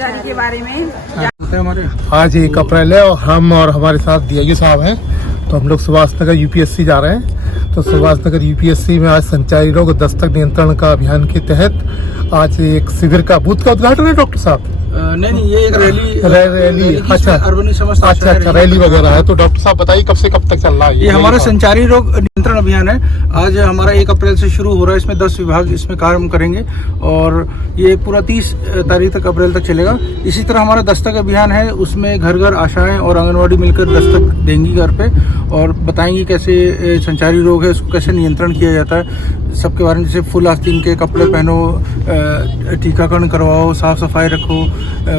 संचारी के बारे में हमारे आज 1 अप्रैल है और हम और हमारे साथ DIG साहब हैं। तो हम लोग सुभाष नगर UPSC जा रहे हैं। तो सुभाष नगर UPSC में आज संचारी रोग दस्तक नियंत्रण का अभियान के तहत आज एक शिविर का बूथ का उद्घाटन है डॉक्टर साहब। नहीं, ये एक रैली अच्छा रैली वगैरह है। तो डॉक्टर साहब बताइए कब से कब तक चल रहा है ये हमारा संचारी रोग नियंत्रण अभियान है। आज हमारा 1 अप्रैल से शुरू हो रहा है। इसमें 10 विभाग इसमें कार्य करेंगे और ये पूरा 30 तारीख तक अप्रैल तक चलेगा। इसी तरह हमारा दस्तक अभियान है, उसमें घर घर आशाएं और आंगनवाड़ी मिलकर दस्तक देंगी घर पे और बताएंगी कैसे संचारी रोग है, उसको कैसे नियंत्रण किया जाता है। सबके बारे में जैसे फुल आस्तीन के कपड़े पहनो, टीकाकरण करवाओ, साफ सफाई रखो,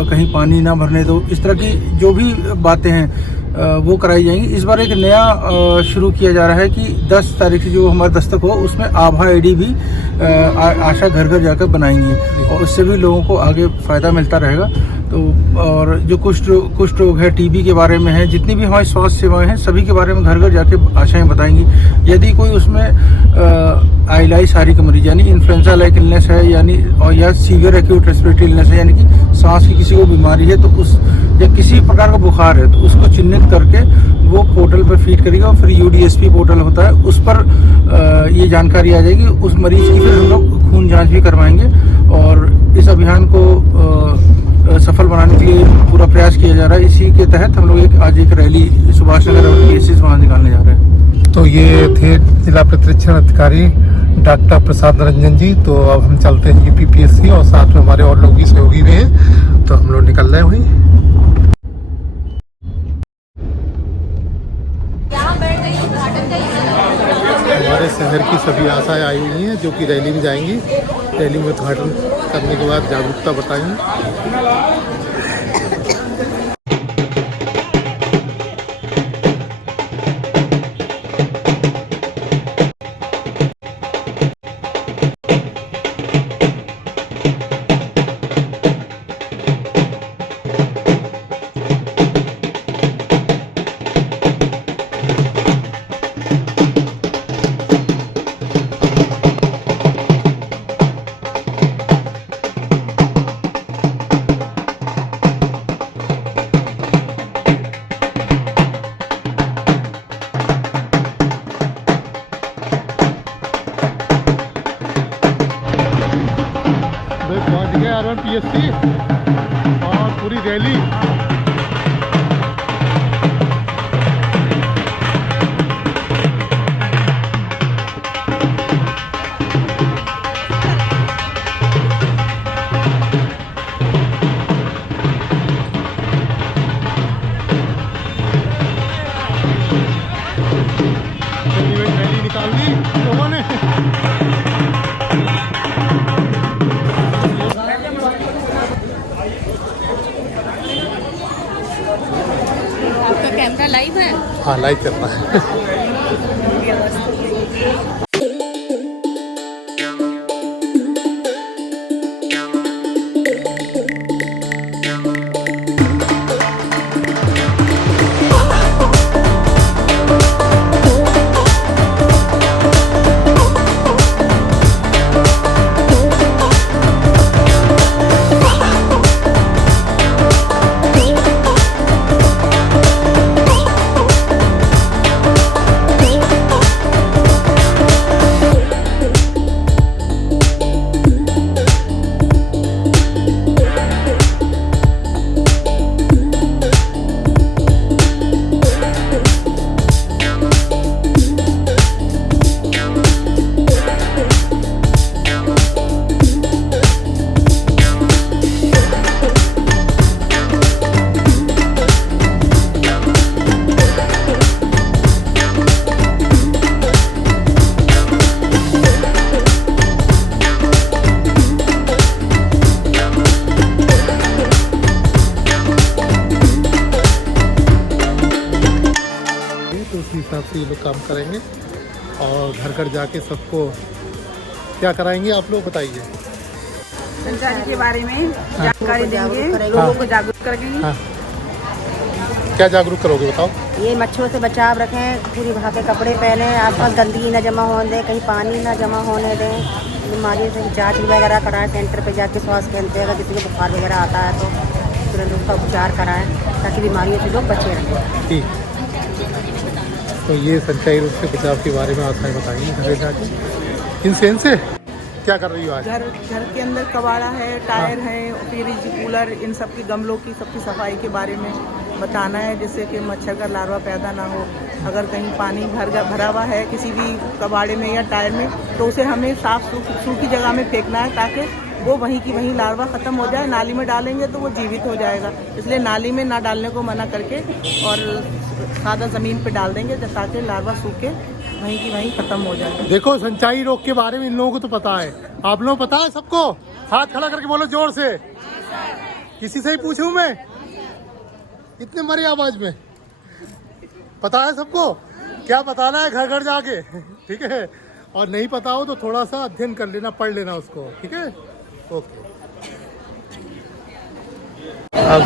कहीं पानी ना भरने दो, इस तरह की जो भी बातें हैं वो कराई जाएंगी। इस बार एक नया शुरू किया जा रहा है कि 10 तारीख से जो हमारा दस्तक हो उसमें आभा ID भी आशा घर घर जाकर बनाएंगी और उससे भी लोगों को आगे फ़ायदा मिलता रहेगा। तो और जो कुष्ठ रोग है, TB के बारे में है, जितनी भी हमारी स्वास्थ्य सेवाएं हैं सभी के बारे में घर घर जाके आशाएं बताएंगी। यदि कोई उसमें आईलाई सारी का मरीज यानी इन्फ्लुएंजा लाइक इलनेस है यानी और या सीवियर एक्यूट रेस्पिरेटरी इलनेस है यानी कि सांस की किसी को बीमारी है तो उस या किसी प्रकार का बुखार है तो उसको चिन्हित करके वो पोर्टल पर फीड करेगा और फिर UDSP पोर्टल होता है उस पर ये जानकारी आ जाएगी। उस मरीज की फिर हम लोग खून जांच भी करवाएंगे और इस अभियान को सफल बनाने के लिए पूरा प्रयास किया जा रहा है। इसी के तहत हम लोग आज एक रैली सुभाष नगर और PSC से वहाँ निकालने जा रहे हैं। तो ये थे जिला प्रतिरक्षण अधिकारी डॉक्टर प्रसाद रंजन जी। तो अब हम चलते हैं UPSC और साथ में हमारे और लोग भी सहयोगी भी हैं। तो हम लोग निकल रहे हैं वहीं। हमारे शहर की सभी आशाएं आई हुई हैं जो कि रैली में जाएंगी। रैली में उद्घाटन करने के बाद जागरूकता बताएंगे। PSC और पूरी रैली निकाल दी लोगों ने। कैमरा लाइव है? हाँ, लाइव चल रहा है। हिसाब से ये लोग काम करेंगे और घर घर जाके सबको क्या कराएंगे आप लोग बताइए। संचारी के बारे में जानकारी देंगे, लोगों को जागरूक करेंगे। क्या जागरूक करोगे बताओ? ये मच्छरों से बचाव रखें, पूरी भाग के कपड़े पहने, आसपास गंदगी न जमा होने दें, कहीं पानी न जमा होने दें, बीमारियों से जांच वगैरह कराएं, सेंटर पे जाके स्वास्थ्य केंद्र पे अगर किसी को बुखार वगैरह आता है तो तुरंत उसका उपचार कराएं ताकि बीमारियों से लोग बचे रहें। ठीक, तो ये संचारी रोग से बचाव के बारे में आसाएं बताएंगे घर जाके। इन से क्या कर रही हो आज? घर के अंदर कबाड़ा है, टायर है, फ्रिज, कूलर, इन सब की गमलों की सबकी सफाई के बारे में बताना है, जिससे कि मच्छर का लार्वा पैदा ना हो। अगर कहीं पानी भरा हुआ है किसी भी कबाड़े में या टायर में तो उसे हमें साफ सूखी जगह में फेंकना है ताकि वो वहीं की वहीं लार्वा ख़त्म हो जाए। नाली में डालेंगे तो वो जीवित हो जाएगा, इसलिए नाली में ना डालने को मना करके और सादा ज़मीन पे डाल देंगे ताकि लार्वा सूखे वहीं की वहीं ख़त्म हो जाए। देखो संचारी रोग के बारे में इन लोगों को तो पता है, आप लोगों को पता है सबको? हाथ खड़ा करके बोलो जोर से। किसी से ही पूछूं मैं? इतने मरे आवाज में पता है सबको? क्या बताना है घर घर जाके, ठीक है? और नहीं पता हो तो थोड़ा सा अध्ययन कर लेना, पढ़ लेना उसको, ठीक है? ओके। अब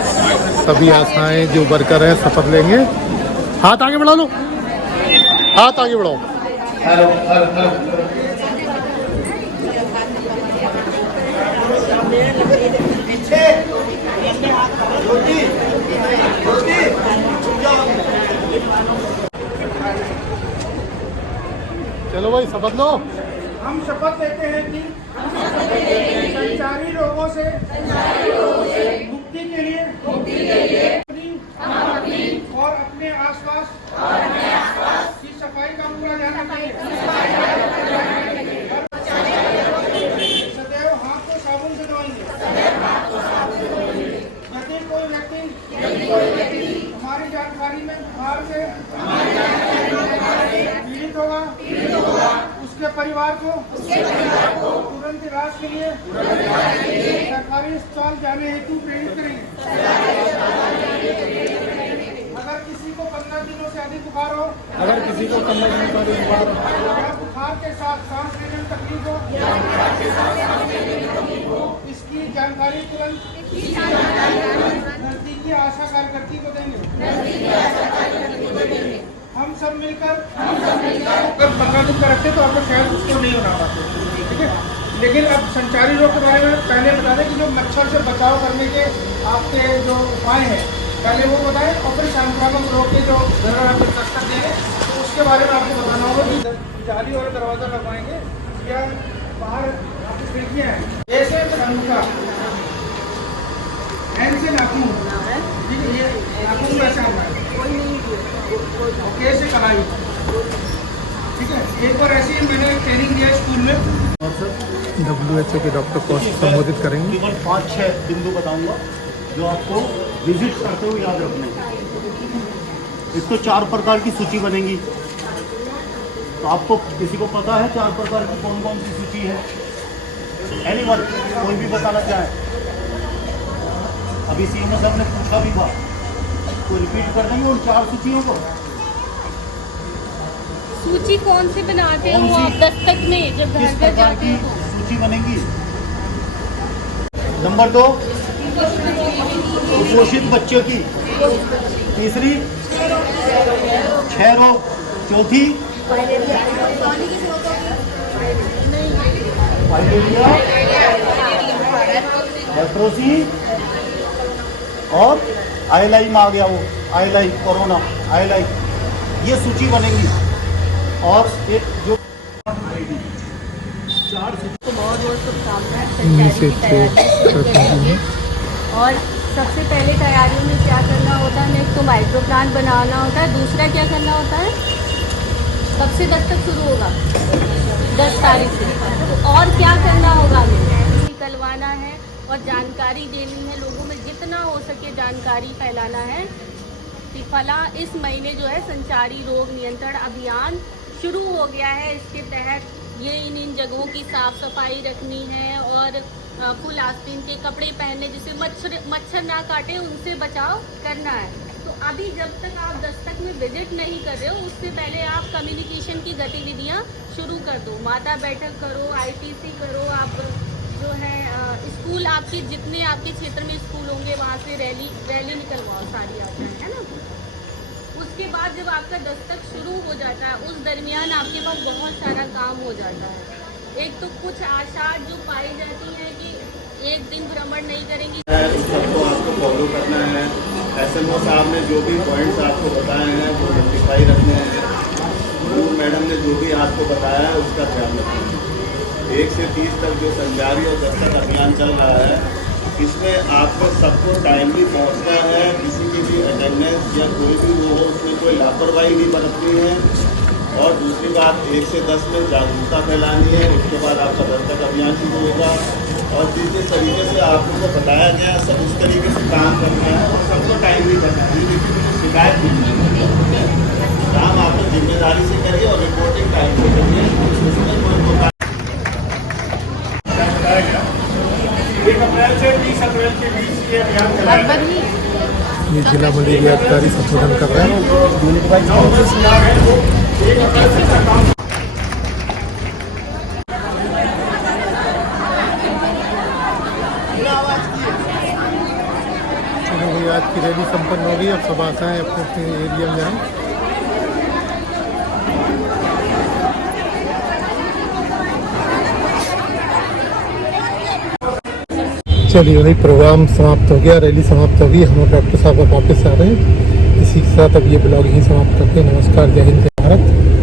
सभी आशाएं जो वर्कर हैं शपथ लेंगे। हाथ आगे बढ़ा लो, हाथ आगे बढ़ाओ। चलो भाई शपथ लो। हम शपथ लेते हैं कि संचारी रोगों से मुक्ति के लिए हम अपनी और अपने आसपास की सफाई का पूरा ध्यान रखेंगे। सदैव हाथ को साबुन से धोएंगे। यदि कोई व्यक्ति हमारी जानकारी में बुखार से पीड़ित होगा उसके परिवार को तुरंत इलाज के लिए सरकारी अस्पताल जाने हेतु प्रेरित करेंगे। अगर किसी को 15 दिनों से अधिक बुखार हो, या बुखार के साथ सांस लेने में तकलीफ हो, इसकी जानकारी तुरंत नजदीकी आशा कार्यकर्ती को देंगे। हम सब मिलकर अगर 15 दिन का रखते तो आपको शायद उसको नहीं होना पाते, ठीक है? लेकिन अब संचारी रोग के बारे में पहले बता दें कि जो मच्छर से बचाव करने के आपके जो उपाय हैं पहले वो बताएं, और फिर संक्रामक रोग के जो घर आपके दस्तक देंगे तो उसके बारे में आपको बताना होगा कि जाली और दरवाज़ा लगवाएंगे या बाहर आपकी खिड़कियाँ हैं। जैसे अंगूठा हैंड से नाखून, ठीक है? ये नाखून कैसे आता है? कैसे कलाई, ठीक है? एक बार ऐसे ही मैंने ट्रेनिंग दिया स्कूल में। WHO के डॉक्टर को संबोधित करेंगे। केवल 5-6 बिंदु बताऊंगा जो आपको विजिट करते हुए याद रखने हैं। एक तो 4 प्रकार की सूची बनेगी, तो आपको किसी को पता है 4 प्रकार की कौन कौन सी सूची है? एनीवन, कोई भी बताना चाहे? अभी सीएम साहब ने पूछा भी था, तो रिपीट कर देंगे उन 4 सूचियों को। सूची कौन सी बनाते हो आप दस्तक में जब घर घर जाते हो? सूची बनेगी। नंबर 2 कुपोषित बच्चों की, तीसरी क्षय रोग, चौथी फाइलेरिया, लेप्रोसी और आईएलआई में आ गया वो आईएलआई, कोरोना आईएलआई, ये सूची बनेगी। और एक जो 4 तो बहुत बहुत शुभकामनाएं संचारी की तैयारी शुरू करेंगे। और सबसे पहले तैयारियों में क्या करना होता है, एक तो माइक्रो प्लांट बनाना होता है, दूसरा क्या करना होता है, कब से दस्तक शुरू होगा? 10 तारीख से। तो और क्या करना होगा, हमें निकलवाना है और जानकारी देनी है, लोगों में जितना हो सके जानकारी फैलाना है। तिफला इस महीने जो है संचारी रोग नियंत्रण अभियान शुरू हो गया है। इसके तहत ये इन जगहों की साफ सफाई रखनी है और फुल आस्तीन के कपड़े पहनने, जिससे मच्छर ना काटे, उनसे बचाव करना है। तो अभी जब तक आप दस्तक में विजिट नहीं कर रहे हो, उससे पहले आप कम्युनिकेशन की गतिविधियाँ शुरू कर दो। माता बैठक करो, ITC करो, आप जो है स्कूल आपके जितने आपके क्षेत्र में स्कूल होंगे वहाँ से रैली निकलवाओ, सारी आते हैं, है ना? उसके बाद जब आपका दस्तक शुरू हो जाता है उस दरमियान आपके पास बहुत सारा काम हो जाता है। एक तो कुछ आशाएं जो पाई जाती हैं कि एक दिन भ्रमण नहीं करेंगी, उस सबको आपको फॉलो करना है। SMO साहब ने जो भी पॉइंट्स आपको बताए हैं वो रेक्टिफाई रखने हैं। नूर मैडम ने जो भी आपको बताया है उसका ध्यान रखना है। 1 से 30 तक जो संचारी और दस्तक अभियान चल रहा है, इसमें आपको सबको टाइमली पहुंचना है। किसी की भी अटेंडेंस या कोई भी वो हो उसमें कोई लापरवाही नहीं बरतनी है। और दूसरी बात 1 से 10 में जागरूकता फैलानी है। उसके बाद आपका दस्तक अभियान शुरू होगा और जिस तरीके से आप लोगों को बताया गया सब उस तरीके से काम करना है और सबको टाइमली करना है। शिकायत नहीं है, काम आप लोग जिम्मेदारी से करिए और रिपोर्टिंग टाइम से करिए। उसमें कोई 1 अप्रैल से 30 अप्रैल के बीच ये अभियान चलाया ये जिला मलेरिया अधिकारी संशोधन कर रहे हैं। 9 10 लाख है वो 1 अप्रैल से इसका काम चलो भाई, आज की रैली संपन्न हो गई। अब सब आशाएं अपने अपने एरिया में आए। चलिए भाई, प्रोग्राम समाप्त हो गया, रैली समाप्त हो गई। हम डॉक्टर साहब अब वापस आ रहे हैं। इसी के साथ अब ये ब्लॉग ही समाप्त करते हैं। नमस्कार, जय हिंद, जय भारत।